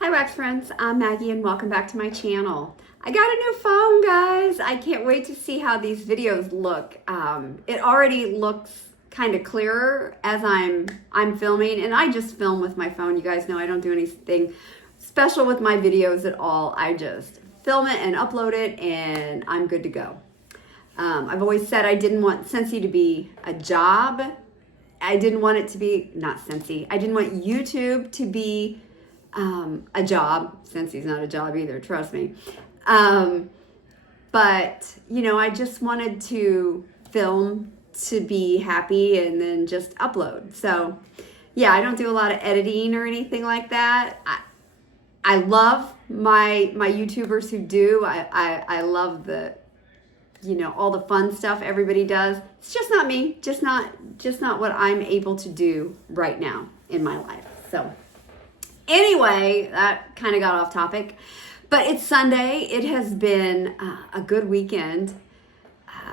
Hi Wax friends, I'm Maggie and welcome back to my channel. I got a new phone, guys. I can't wait to see how these videos look. It already looks kind of clearer as I'm filming, and I just film with my phone. You guys know I don't do anything special with my videos at all. I just film it and upload it and I'm good to go. I've always said I didn't want Scentsy to be a job. I didn't want it to be, not Scentsy, I didn't want YouTube to be a job. Scentsy's not a job either, trust me. But, you know, I just wanted to film to be happy and then just upload. So, yeah, I don't do a lot of editing or anything like that. I love my YouTubers who do. I love the, you know, all the fun stuff everybody does. It's just not me, just not what I'm able to do right now in my life. So anyway, that kind of got off topic, but it's Sunday. It has been a good weekend.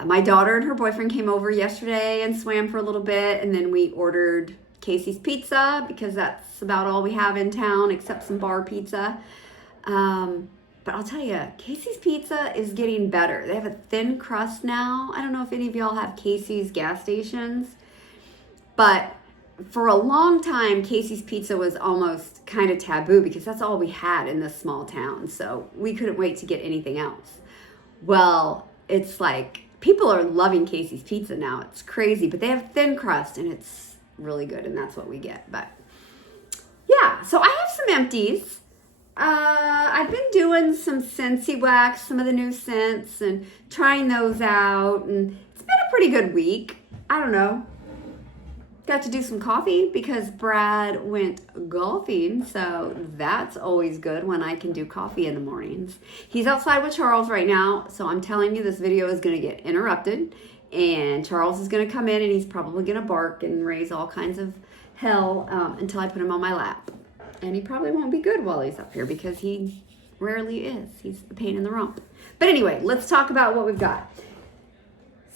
My daughter and her boyfriend came over yesterday and swam for a little bit, and then we ordered Casey's Pizza because that's about all we have in town except some bar pizza. But I'll tell you, Casey's Pizza is getting better. They have a thin crust now. I don't know if any of y'all have Casey's gas stations, but for a long time, Casey's Pizza was almost kind of taboo because that's all we had in this small town. So we couldn't wait to get anything else. Well, it's like people are loving Casey's Pizza now. It's crazy, but they have thin crust and it's really good, and that's what we get. But yeah, so I have some empties. I've been doing some Scentsy wax, some of the new scents, and trying those out, and it's been a pretty good week. I don't know. Got to do some coffee because Brad went golfing, so that's always good when I can do coffee in the mornings. He's outside with Charles right now, so I'm telling you this video is going to get interrupted, and Charles is going to come in and he's probably going to bark and raise all kinds of hell until I put him on my lap. And he probably won't be good while he's up here because he rarely is. He's a pain in the rump. But anyway, let's talk about what we've got.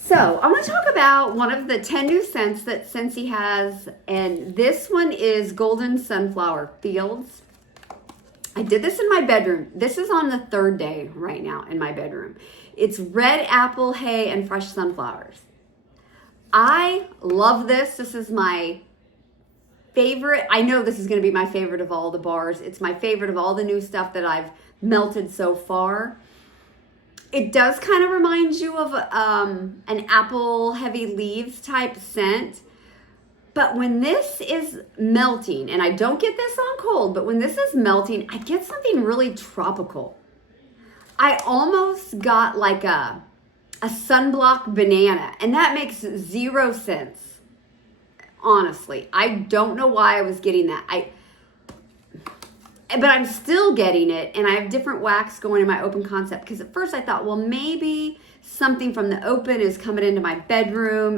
So I want to talk about one of the 10 new scents that Scentsy has, and this one is Golden Sunflower Fields. I did this in my bedroom. This is on the third day right now in my bedroom. It's red apple, hay, and fresh sunflowers. I love this. This is my favorite. I know this is going to be my favorite of all the bars. It's my favorite of all the new stuff that I've melted so far. It does kind of remind you of an apple heavy leaves type scent. But when this is melting, and I don't get this on cold, but when this is melting, I get something really tropical. I almost got like a sunblock banana, and that makes zero sense. Honestly, I don't know why I was getting that. But I'm still getting it, and I have different wax going in my open concept because at first I thought, well, maybe something from the open is coming into my bedroom,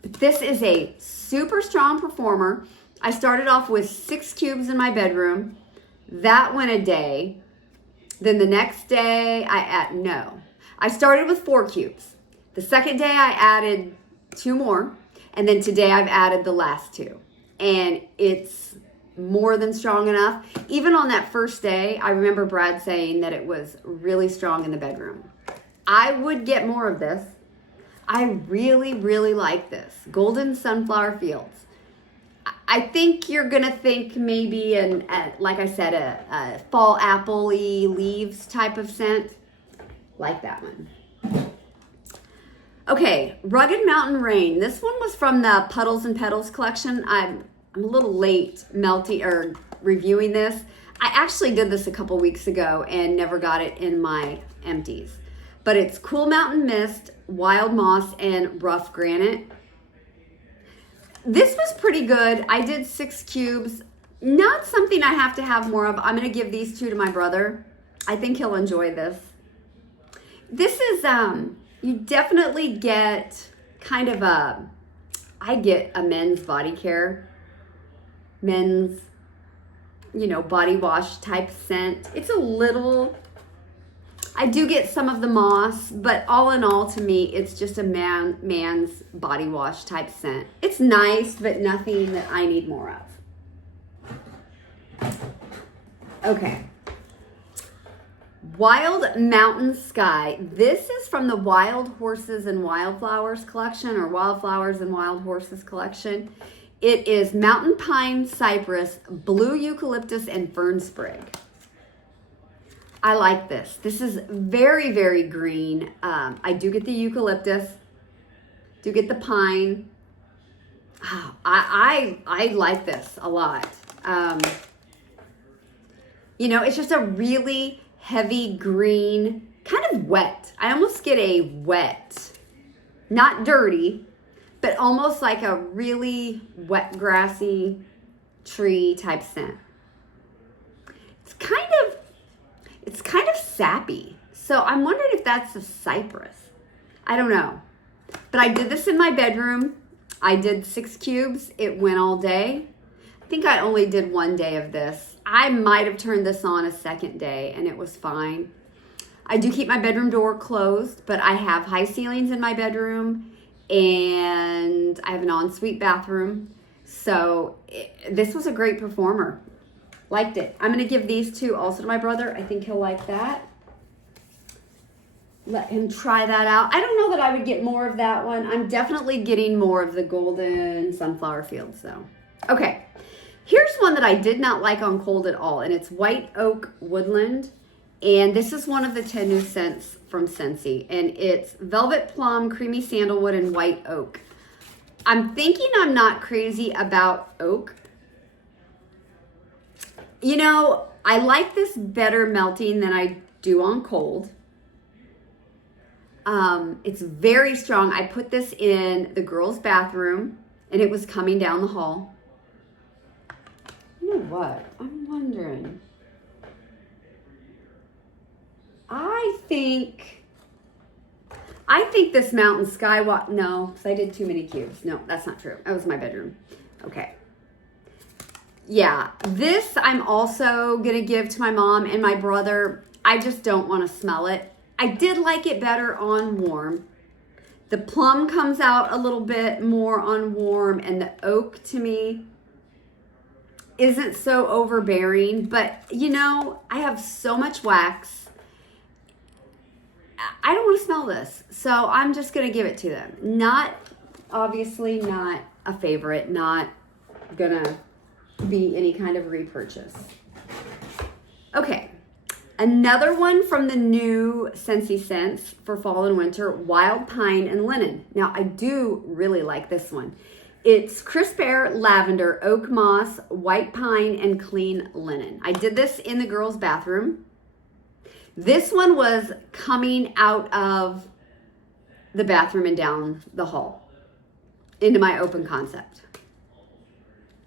but this is a super strong performer. I started off with 6 cubes in my bedroom. That went a day. Then the next day I started with 4 cubes. The second day I added 2 more. And then today I've added the last 2. And it's more than strong enough. Even on that first day, I remember Brad saying that it was really strong in the bedroom. I would get more of this. I really, really like this. Golden Sunflower Fields. I think you're going to think maybe, like I said, a fall apple-y leaves type of scent. Like that one. Okay, Rugged Mountain Rain. This one was from the Puddles and Petals collection. I'm a little late reviewing this. I actually did this a couple weeks ago and never got it in my empties. But it's Cool Mountain Mist, Wild Moss, and Rough Granite. This was pretty good. I did 6 cubes. Not something I have to have more of. I'm going to give these 2 to my brother. I think he'll enjoy this. This is, you definitely get kind of I get a men's body care. Men's, body wash type scent. It's a little, I do get some of the moss, but all in all, to me, it's just a man's body wash type scent. It's nice, but nothing that I need more of. Okay. Wild Mountain Sky. This is from the Wild Horses and Wildflowers collection, or Wildflowers and Wild Horses collection. It is mountain pine, cypress, blue eucalyptus, and fern sprig. I like this. This is very, very green. I do get the eucalyptus, do get the pine. Oh, I like this a lot. You know, it's just a really heavy green, kind of wet. I almost get a wet, not dirty, but almost like a really wet, grassy tree type scent. It's kind of sappy. So I'm wondering if that's a cypress. I don't know. But I did this in my bedroom. I did 6 cubes. It went all day. I think I only did 1 day of this. I might have turned this on a second day and it was fine. I do keep my bedroom door closed, but I have high ceilings in my bedroom and I have an ensuite bathroom. So this was a great performer. Liked it. I'm going to give these 2 also to my brother. I think he'll like that. Let him try that out. I don't know that I would get more of that one. I'm definitely getting more of the golden sunflower fields though. Okay. Here's one that I did not like on cold at all, and it's White Oak Woodland. And this is one of the 10 new scents from Scentsy, and it's Velvet Plum, Creamy Sandalwood, and White Oak. I'm thinking I'm not crazy about oak. You know, I like this better melting than I do on cold. It's very strong. I put this in the girls' bathroom, and it was coming down the hall. You know what? I'm wondering. I think this Mountain Sky walk. No, because I did too many cubes. No, that's not true. That was my bedroom. Okay. Yeah, this I'm also gonna give to my mom and my brother. I just don't want to smell it. I did like it better on warm. The plum comes out a little bit more on warm, and the oak to me isn't so overbearing, but you know, I have so much wax. I don't want to smell this, so I'm just going to give it to them. Obviously not a favorite, not going to be any kind of repurchase. Okay, another one from the new Scentsy scents for fall and winter, Wild Pine and Linen. Now, I do really like this one. It's Crisp Air, Lavender, Oak Moss, White Pine, and Clean Linen. I did this in the girls' bathroom. This one was coming out of the bathroom and down the hall into my open concept.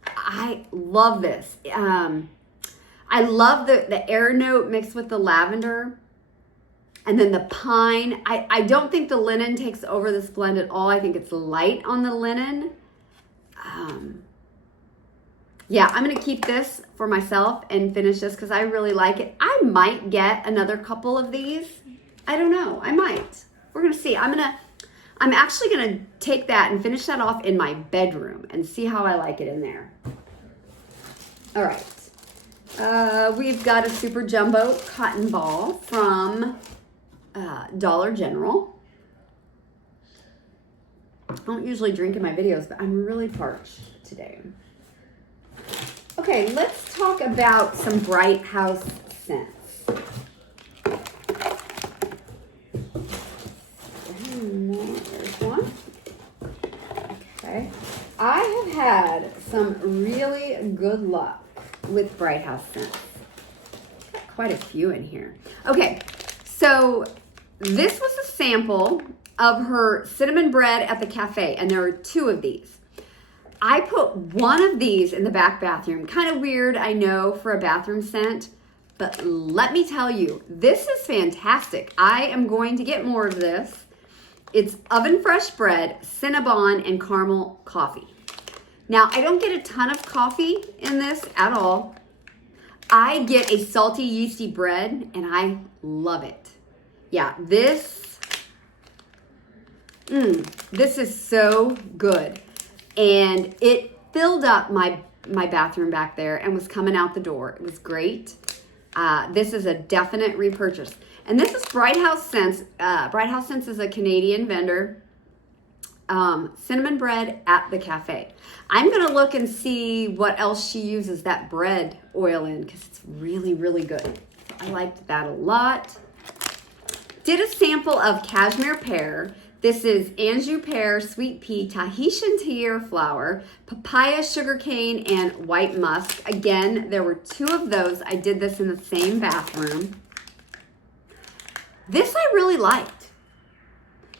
I love this. I love the air note mixed with the lavender. And then the pine. I don't think the linen takes over this blend at all. I think it's light on the linen. Yeah, I'm going to keep this for myself and finish this because I really like it. I might get another couple of these. I don't know. I might. We're going to see. I'm actually going to take that and finish that off in my bedroom and see how I like it in there. All right. We've got a Super Jumbo Cotton Ball from Dollar General. I don't usually drink in my videos, but I'm really parched today. Okay, let's talk about some Bright House scents. There's one. Okay. I have had some really good luck with Bright House scents. Got quite a few in here. Okay, so this was a sample of her cinnamon bread at the cafe, and there are 2 of these. I put one of these in the back bathroom. Kind of weird, I know, for a bathroom scent, but let me tell you, this is fantastic. I am going to get more of this. It's oven fresh bread, Cinnabon, and caramel coffee. Now, I don't get a ton of coffee in this at all. I get a salty, yeasty bread, and I love it. Yeah, this is so good. And it filled up my bathroom back there and was coming out the door. It was great. This is a definite repurchase. And this is Bright House Scents. Bright House Scents is a Canadian vendor. Cinnamon bread at the cafe. I'm going to look and see what else she uses that bread oil in because it's really, really good. I liked that a lot. Did a sample of cashmere pear. This is Anjou pear, sweet pea, Tahitian tier flower, papaya, sugarcane, and white musk. Again, there were 2 of those. I did this in the same bathroom. This I really liked.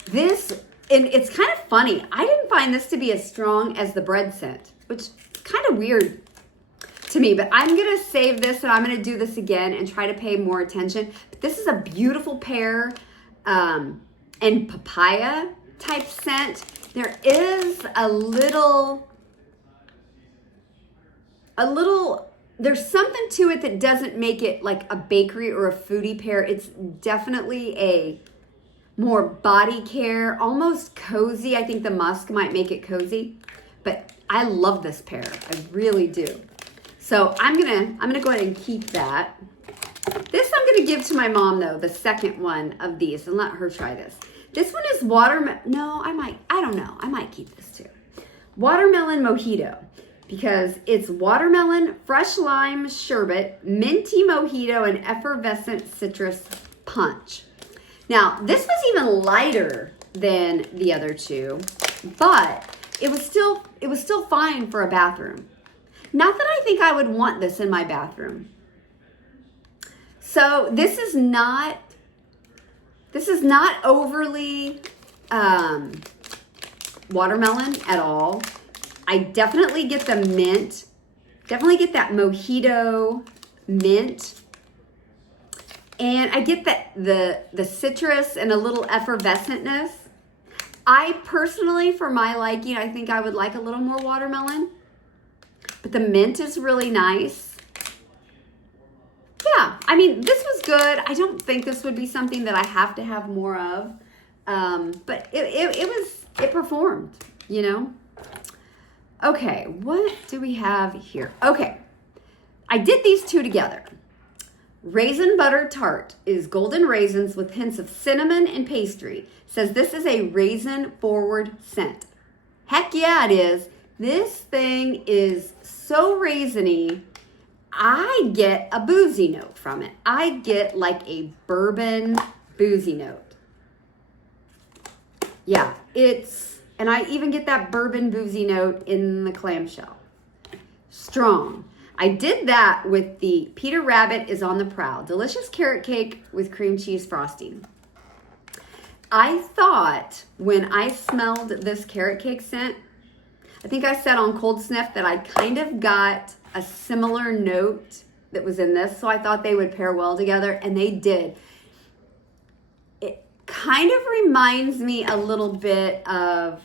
This, and it's kind of funny. I didn't find this to be as strong as the bread scent, which is kind of weird to me, but I'm going to save this and I'm going to do this again and try to pay more attention. But this is a beautiful pear and papaya type scent. There is a little, there's something to it that doesn't make it like a bakery or a foodie pear. It's definitely a more body care, almost cozy. I think the musk might make it cozy, but I love this pear. I really do. So I'm gonna go ahead and keep that. This I'm gonna give to my mom though, the second one of these, and let her try this. This one is watermelon. No, I don't know. I might keep this too. Watermelon mojito, because it's watermelon, fresh lime sherbet, minty mojito, and effervescent citrus punch. Now, this was even lighter than the other 2, but it was still fine for a bathroom. Not that I think I would want this in my bathroom. So this is not overly watermelon at all. I definitely get the mint, definitely get that mojito mint. And I get that the citrus and a little effervescentness. I personally, for my liking, I think I would like a little more watermelon. But the mint is really nice. Yeah, I mean, this was good. I don't think this would be something that I have to have more of. But it performed, you know? Okay, what do we have here? Okay, I did these 2 together. Raisin butter tart is golden raisins with hints of cinnamon and pastry. Says this is a raisin forward scent. Heck yeah, it is. This thing is so raisiny. I get a boozy note from it. I get like a bourbon boozy note. Yeah, and I even get that bourbon boozy note in the clamshell. Strong. I did that with the Peter Rabbit is on the Prowl. Delicious carrot cake with cream cheese frosting. I thought when I smelled this carrot cake scent, I think I said on Cold Sniff that I kind of got a similar note that was in this. So I thought they would pair well together, and they did. It kind of reminds me a little bit of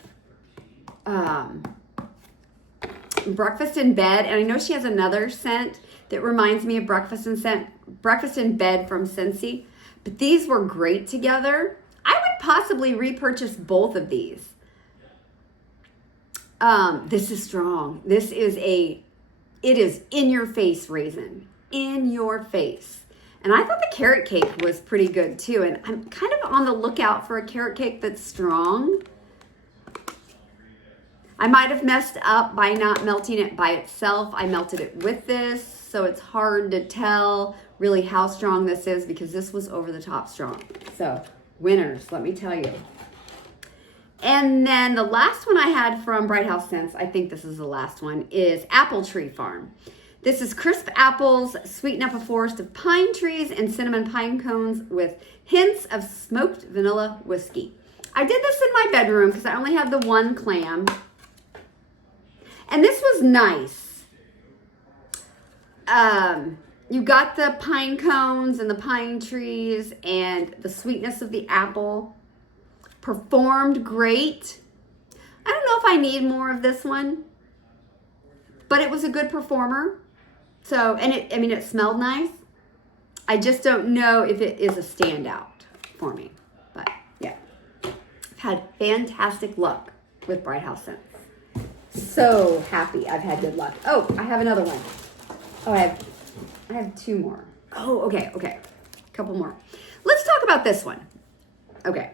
Breakfast in Bed, and I know she has another scent that reminds me of Breakfast in Bed from Scentsy, but these were great together. I would possibly repurchase both of these. This is strong. It is in your face raisin, in your face. And I thought the carrot cake was pretty good too, and I'm kind of on the lookout for a carrot cake that's strong. I might have messed up by not melting it by itself. I melted it with this, so it's hard to tell really how strong this is because this was over the top strong. So, winners, let me tell you. And then the last one I had from Bright House Scents, I think this is the last one, is Apple Tree Farm. This is crisp apples, sweeten up a forest of pine trees and cinnamon pine cones with hints of smoked vanilla whiskey. I did this in my bedroom because I only had the 1 clam. And this was nice. You got the pine cones and the pine trees and the sweetness of the apple. Performed great. I don't know if I need more of this one, but it was a good performer. So, and it smelled nice. I just don't know if it is a standout for me, but yeah. I've had fantastic luck with Bright House Scents. So happy I've had good luck. Oh, I have another one. Oh, I have 2 more. Oh, okay. A couple more. Let's talk about this one. Okay.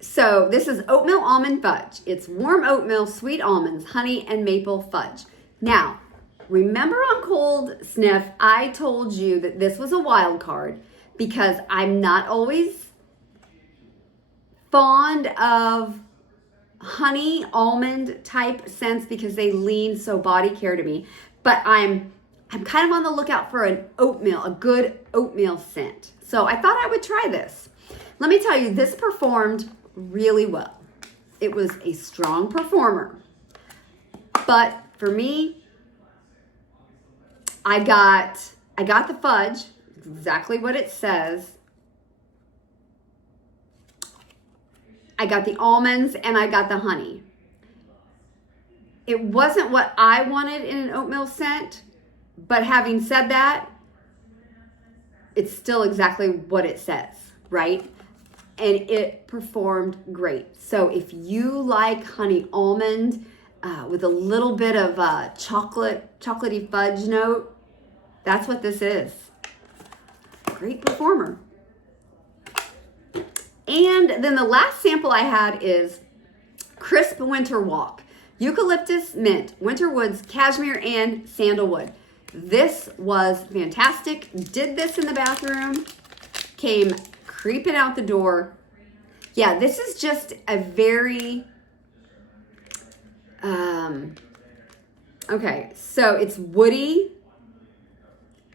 So this is oatmeal almond fudge. It's warm oatmeal, sweet almonds, honey, and maple fudge. Now, remember on Cold Sniff, I told you that this was a wild card because I'm not always fond of honey almond type scents because they lean so body care to me. But I'm kind of on the lookout for an oatmeal, a good oatmeal scent. So I thought I would try this. Let me tell you, this performed really well. It was a strong performer. But for me, I got the fudge, exactly what it says. I got the almonds and I got the honey. It wasn't what I wanted in an oatmeal scent, but having said that, it's still exactly what it says, right? And it performed great. So if you like honey almond with a little bit of chocolatey fudge note, that's what this is. Great performer. And then the last sample I had is Crisp Winter Walk. Eucalyptus, mint, winter woods, cashmere, and sandalwood. This was fantastic. Did this in the bathroom. Came creeping out the door. Yeah, this is just a very, okay, so it's woody,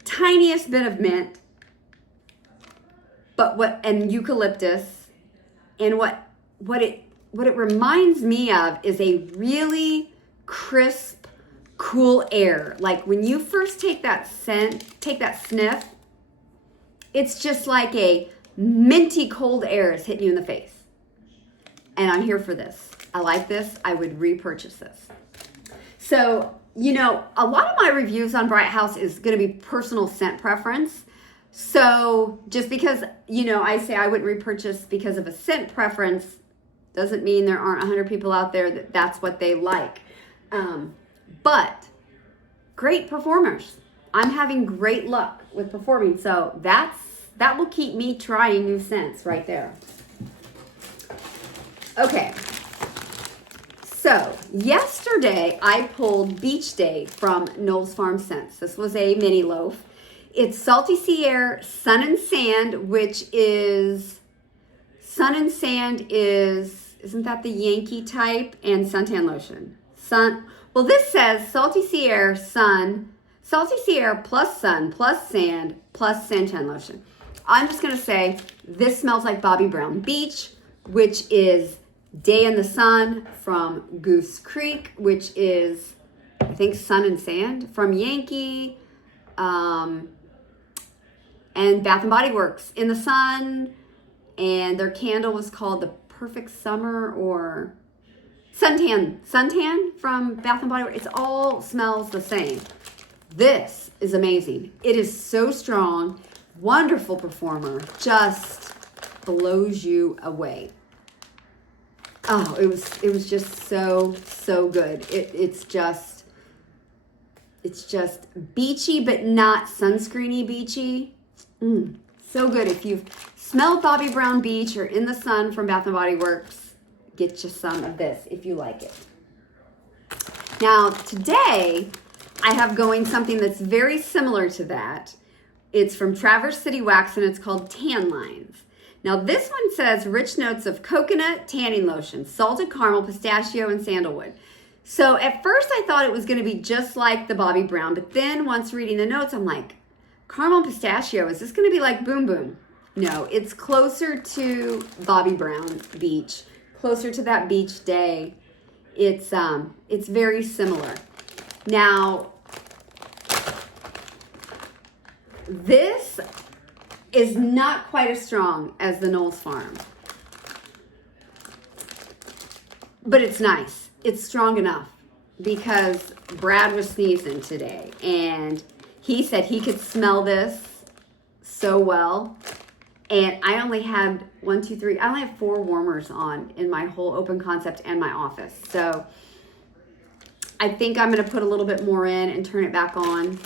tiniest bit of mint, and eucalyptus. And what it reminds me of is a really crisp, cool air. Like when you first take that sniff, it's just like a minty cold air is hitting you in the face. And I'm here for this. I like this. I would repurchase this. So, a lot of my reviews on Bright House is going to be personal scent preference. So just because, I say I wouldn't repurchase because of a scent preference doesn't mean there aren't 100 people out there that's what they like. But great performers. I'm having great luck with performing. So that will keep me trying new scents right there. Okay. So yesterday I pulled Beach Day from Knowles Farm Scents. This was a mini loaf. It's Salty Sea Air Sun and Sand, which is, Sun and Sand isn't that the Yankee type? And suntan lotion. Well, this says Salty Sea Air Sun, Salty Sea Air plus sun plus sand plus suntan lotion. I'm just going to say this smells like Bobby Brown Beach, which is Day in the Sun from Goose Creek, which is, I think, Sun and Sand from Yankee. And Bath & Body Works in the Sun, and their candle was called the Perfect Summer or Suntan from Bath & Body Works. It all smells the same. This is amazing. It is so strong, wonderful performer, just blows you away. Oh, it was just so good. It's just beachy, but not sunscreeny beachy. So good. If you've smelled Bobby Brown Beach or In the Sun from Bath & Body Works, get you some of this if you like it. Now, today, I have going something that's very similar to that. It's from Traverse City Wax, and it's called Tan Lines. Now, this one says rich notes of coconut, tanning lotion, salted caramel, pistachio, and sandalwood. So at first, I thought it was going to be just like the Bobby Brown, but then once reading the notes, I'm like, caramel and pistachio, is this going to be like Boom Boom? No, it's closer to Bobby Brown Beach, closer to that Beach Day. It's very similar. Now, this is not quite as strong as the Knowles Farm, but it's nice. It's strong enough because Brad was sneezing today, and he said he could smell this so well. And I only had I only have 4 warmers on in my whole open concept and my office. So I think I'm going to put a little bit more in and turn it back on,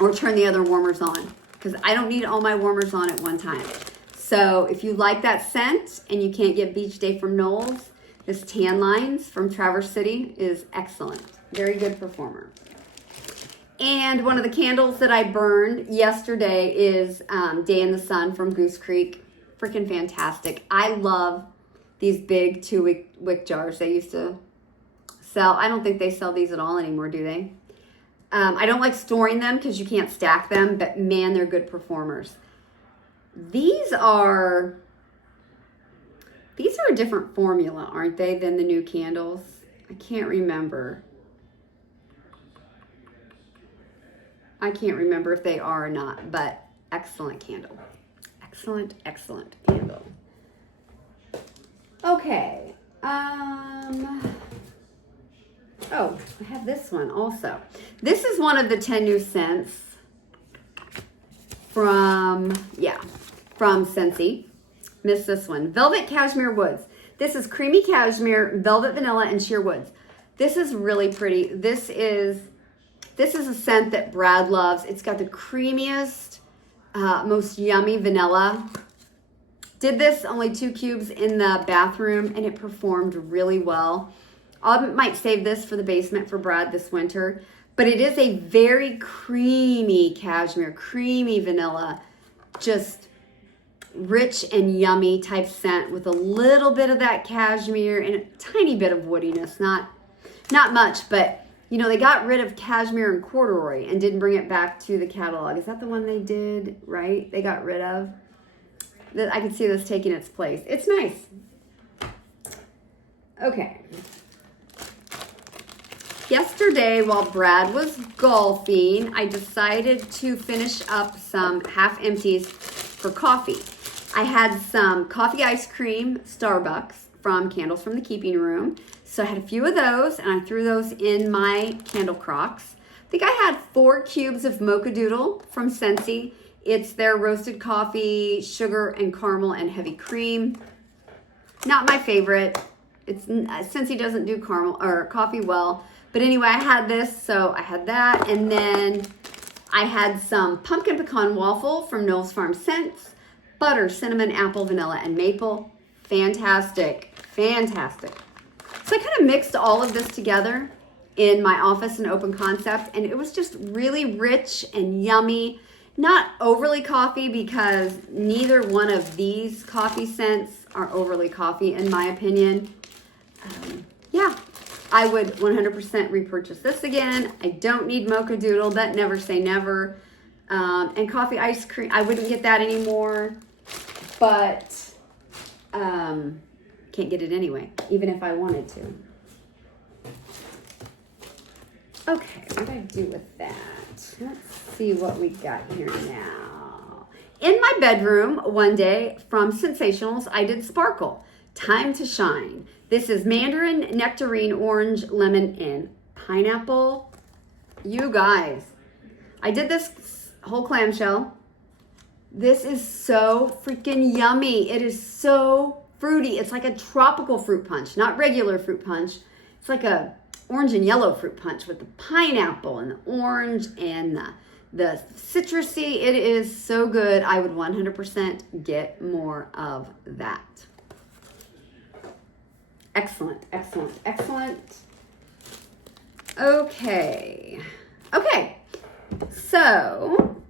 or turn the other warmers on. because I don't need all my warmers on at one time. So if you like that scent and you can't get Beach Day from Knowles, this Tan Lines from Traverse City is excellent. Very good performer. And one of the candles that I burned yesterday is Day in the Sun from Goose Creek. Freaking fantastic. I love these big 2-wick jars they used to sell. I don't think they sell these at all anymore, do they? I don't like storing them because you can't stack them, but man, they're good performers. These are a different formula, aren't they, than the new candles? I can't remember. I can't remember if they are or not, but excellent candle. Excellent, excellent candle. Okay. Oh, I have this one also. This is one of the 10 new scents from Scentsy. Missed this one. Velvet Cashmere Woods. This is creamy cashmere, velvet vanilla, and sheer woods. This is really pretty. This is a scent that Brad loves. It's got the creamiest, most yummy vanilla. Did this only 2 cubes in the bathroom, and it performed really well. I might save this for the basement for Brad this winter, but it is a very creamy cashmere, creamy vanilla, just rich and yummy type scent with a little bit of that cashmere and a tiny bit of woodiness. Not much, but you know, they got rid of cashmere and corduroy and didn't bring it back to the catalog. Is that the one they did, right? They got rid of? I can see this taking its place. It's nice. Okay. Yesterday, while Brad was golfing, I decided to finish up some half empties for coffee. I had some coffee ice cream Starbucks from Candles from the Keeping Room. So I had a few of those, and I threw those in my candle crocks. I think I had 4 cubes of Mocha Doodle from Scentsy. It's their roasted coffee, sugar and caramel and heavy cream. Not my favorite. Scentsy doesn't do caramel or coffee well. But anyway, I had this, so I had that. And then I had some pumpkin pecan waffle from Knowles Farm Scents, butter, cinnamon, apple, vanilla, and maple. Fantastic, fantastic. So I kind of mixed all of this together in my office in open concept, and it was just really rich and yummy. Not overly coffee, because neither one of these coffee scents are overly coffee in my opinion. Yeah, I would 100% repurchase this again. I don't need Mocha Doodle. That never say never. And coffee ice cream, I wouldn't get that anymore, but can't get it anyway, even if I wanted to. Okay, what do I do with that? Let's see what we got here now. In my bedroom one day from Sensationals, I did Sparkle. Time to Shine. This is mandarin, nectarine, orange, lemon, and pineapple. You guys, I did this whole clamshell. This is so freaking yummy. It is so fruity. It's like a tropical fruit punch, not regular fruit punch. It's like a orange and yellow fruit punch with the pineapple and the orange and the citrusy. It is so good. I would 100% get more of that. Excellent, excellent, excellent. Okay. So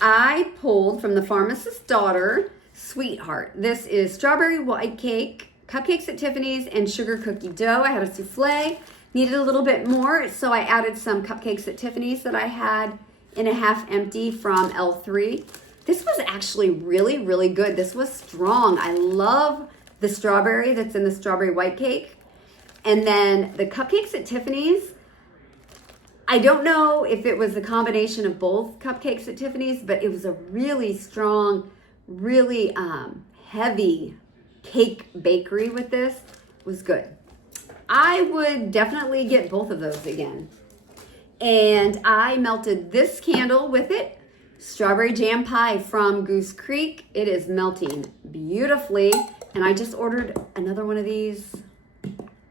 I pulled from the Pharmacist's Daughter, Sweetheart. This is strawberry white cake, cupcakes at Tiffany's, and sugar cookie dough. I had a souffle. Needed a little bit more, so I added some cupcakes at Tiffany's that I had in a half empty from L3. This was actually really, really good. This was strong. I love the strawberry that's in the strawberry white cake. And then the cupcakes at Tiffany's, I don't know if it was a combination of both cupcakes at Tiffany's, but it was a really strong, really heavy cake bakery with this. It was good. I would definitely get both of those again. And I melted this candle with it. Strawberry jam pie from Goose Creek. It is melting beautifully. And I just ordered another one of these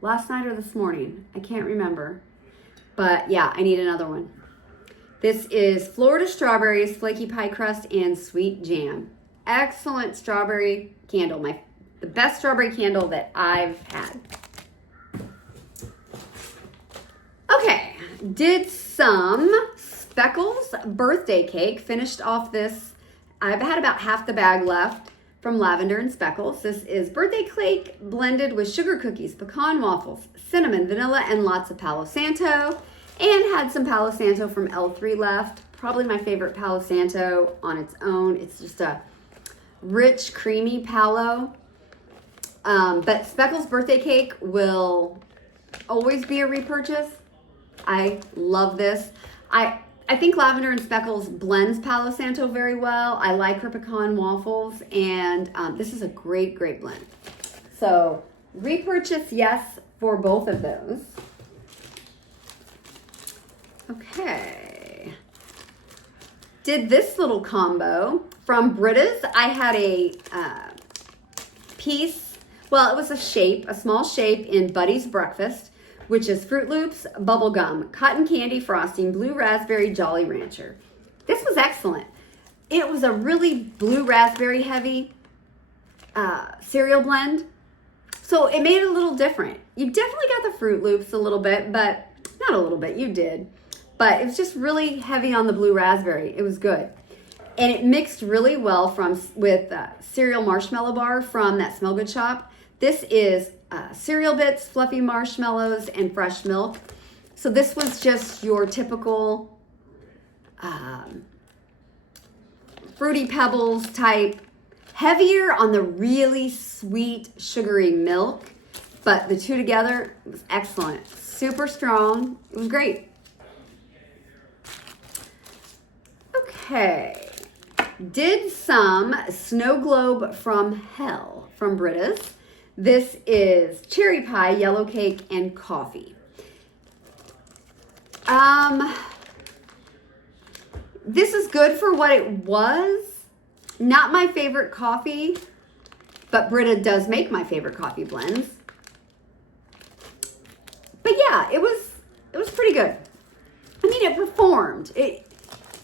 last night or this morning. I can't remember. But yeah, I need another one. This is Florida strawberries, flaky pie crust, and sweet jam. Excellent strawberry candle. The best strawberry candle that I've had. Okay, did some Speckles birthday cake. Finished off this. I've had about half the bag left from Lavender and Speckles. This is birthday cake blended with sugar cookies, pecan waffles, cinnamon, vanilla, and lots of Palo Santo. And had some Palo Santo from L3 left. Probably my favorite Palo Santo on its own. It's just a rich, creamy Palo. But Speckles birthday cake will always be a repurchase. I love this. I think Lavender and Speckles blends Palo Santo very well. I like her pecan waffles, and this is a great, great blend. So repurchase, yes, for both of those. Okay. Did this little combo from Britta's. I had a piece, well, it was a small shape in Buddy's Breakfast, which is Fruit Loops, bubblegum, cotton candy frosting, blue raspberry, Jolly Rancher. This was excellent. It was a really blue raspberry heavy cereal blend. So it made it a little different. You definitely got the Fruit Loops a little bit, but not a little bit, you did. But it was just really heavy on the blue raspberry. It was good. And it mixed really well with cereal marshmallow bar from that Smell Good shop. This is cereal bits, fluffy marshmallows, and fresh milk. So this was just your typical Fruity Pebbles type, heavier on the really sweet, sugary milk. But the two together was excellent. Super strong. It was great. Okay. Did some Snow Globe from Hell from Britta's. This is cherry pie, yellow cake, and coffee. This is good for what it was. Not my favorite coffee, but Britta does make my favorite coffee blends. But yeah, it was pretty good. I mean, it performed.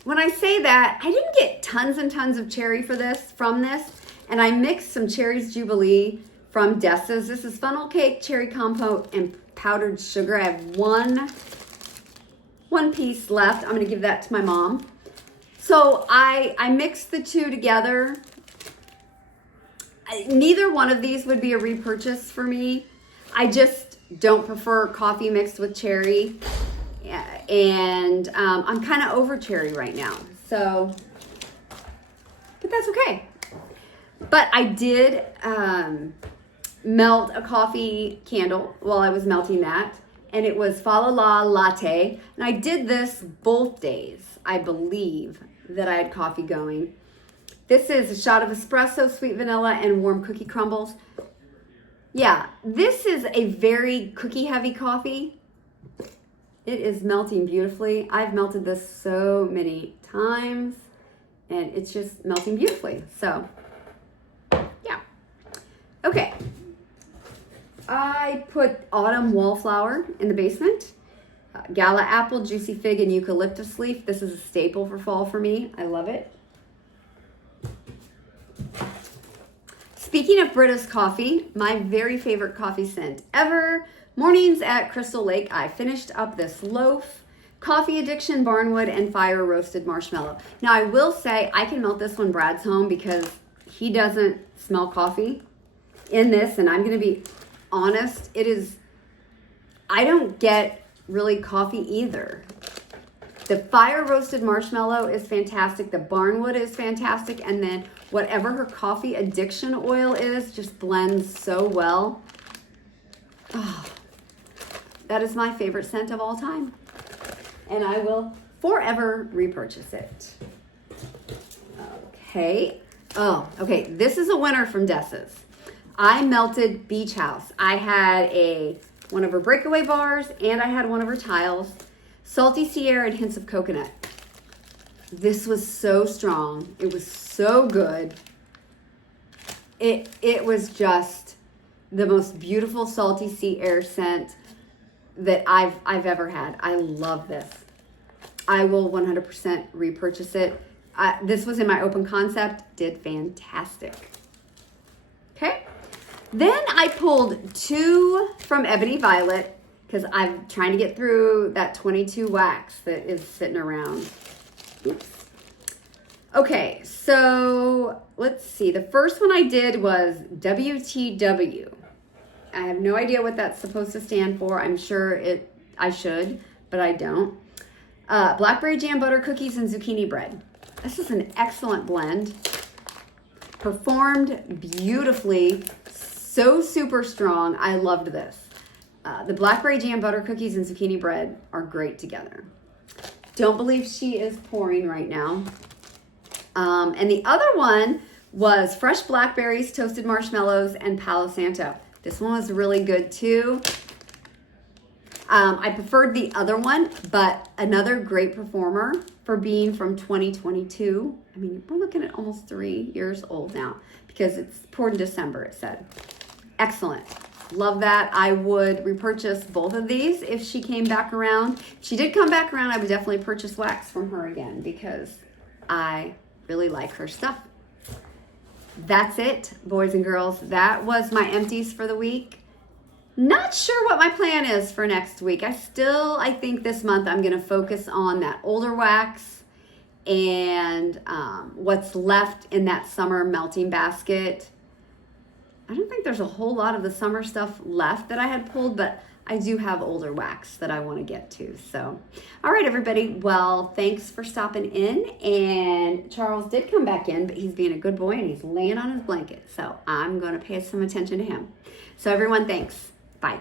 When I say that, I didn't get tons and tons of cherry from this, and I mixed some Cherries Jubilee from Dessa's. This is funnel cake, cherry compote, and powdered sugar. I have one piece left. I'm going to give that to my mom. So I mixed the two together. Neither one of these would be a repurchase for me. I just don't prefer coffee mixed with cherry. And I'm kind of over cherry right now. So, but that's okay. But I did melt a coffee candle while I was melting that. And it was Fa La La Latte. And I did this both days, I believe, that I had coffee going. This is a shot of espresso, sweet vanilla, and warm cookie crumbles. Yeah, this is a very cookie-heavy coffee. It is melting beautifully. I've melted this so many times, and it's just melting beautifully. So, yeah. Okay. I put autumn wallflower in the basement. Gala apple, juicy fig, and eucalyptus leaf. This is a staple for fall for me. I love it. Speaking of Britta's coffee, my very favorite coffee scent ever. Mornings at Crystal Lake, I finished up this loaf, coffee addiction, barnwood, and fire roasted marshmallow. Now I will say I can melt this when Brad's home because he doesn't smell coffee in this, and I'm going to be honest, I don't get really coffee either. The fire roasted marshmallow is fantastic. The barnwood is fantastic. And then whatever her coffee addiction oil is just blends so well. Oh, that is my favorite scent of all time. And I will forever repurchase it. Okay. Oh, okay. This is a winner from Dessa's. I melted Beach House. I had one of her breakaway bars and I had one of her tiles. Salty sea air and hints of coconut. This was so strong. It was so good. It was just the most beautiful salty sea air scent that I've ever had. I love this. I will 100% repurchase it. This was in my open concept, did fantastic. Okay, then I pulled 2 from Ebony Violet because I'm trying to get through that 22 wax that is sitting around. Oops. Okay, so let's see. The first one I did was WTW. I have no idea what that's supposed to stand for. I'm sure I should, but I don't. Blackberry jam butter cookies and zucchini bread. This is an excellent blend. Performed beautifully. So super strong. I loved this. The blackberry jam butter cookies and zucchini bread are great together. Don't believe she is pouring right now. And the other one was fresh blackberries, toasted marshmallows, and Palo Santo. This one was really good too. I preferred the other one, but another great performer for being from 2022. I mean, we're looking at almost 3 years old now because it's poured in December, it said. Excellent. Love that. I would repurchase both of these if she came back around. If she did come back around, I would definitely purchase wax from her again because I really like her stuff. That's it, boys and girls. That was my empties for the week. Not sure what my plan is for next week. I think this month I'm going to focus on that older wax and what's left in that summer melting basket. I don't think there's a whole lot of the summer stuff left that I had pulled, but I do have older wax that I want to get to. So, all right, everybody. Well, thanks for stopping in. And Charles did come back in, but he's being a good boy and he's laying on his blanket. So I'm going to pay some attention to him. So everyone, thanks. Bye.